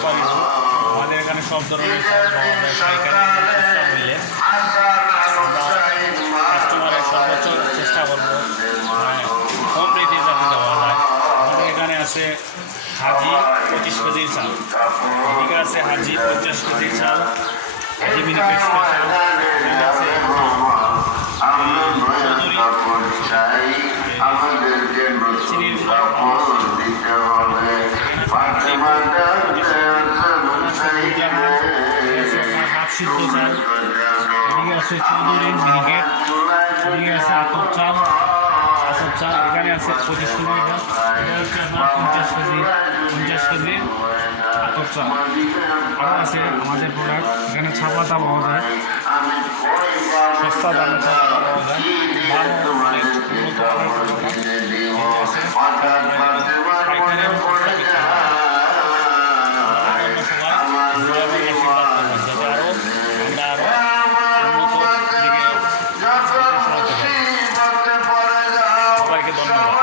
Quality আমাদের এখানে সব ধরনের চেষ্টা করলে কাস্টমারের সর্বোচ্চ চেষ্টা করব মানে কম রেটে যাতে দেওয়া যায়। আমাদের এখানে আছে হাজি পঁচিশ কেজির চাল। এদিকে আছে হাজি পঞ্চাশ কেজির চাল হাজি মিনিকেট স্পেশাল আছে সিদ্ধ চাল এদিকে আছে চৌধুরী মিনিকেট এদিকে আছে আতর চাল আতর চাল এখানে আছে পঁচিশ কিলোমিটার এটা হচ্ছে আপনার পঞ্চাশ কেজি পঞ্চাশ কেজি আতর চাল আরও আছে আমাদের প্রোডাক্ট এখানে ছাপাতা পাওয়া যায়। সস্তা দামে। ধন্যবাদ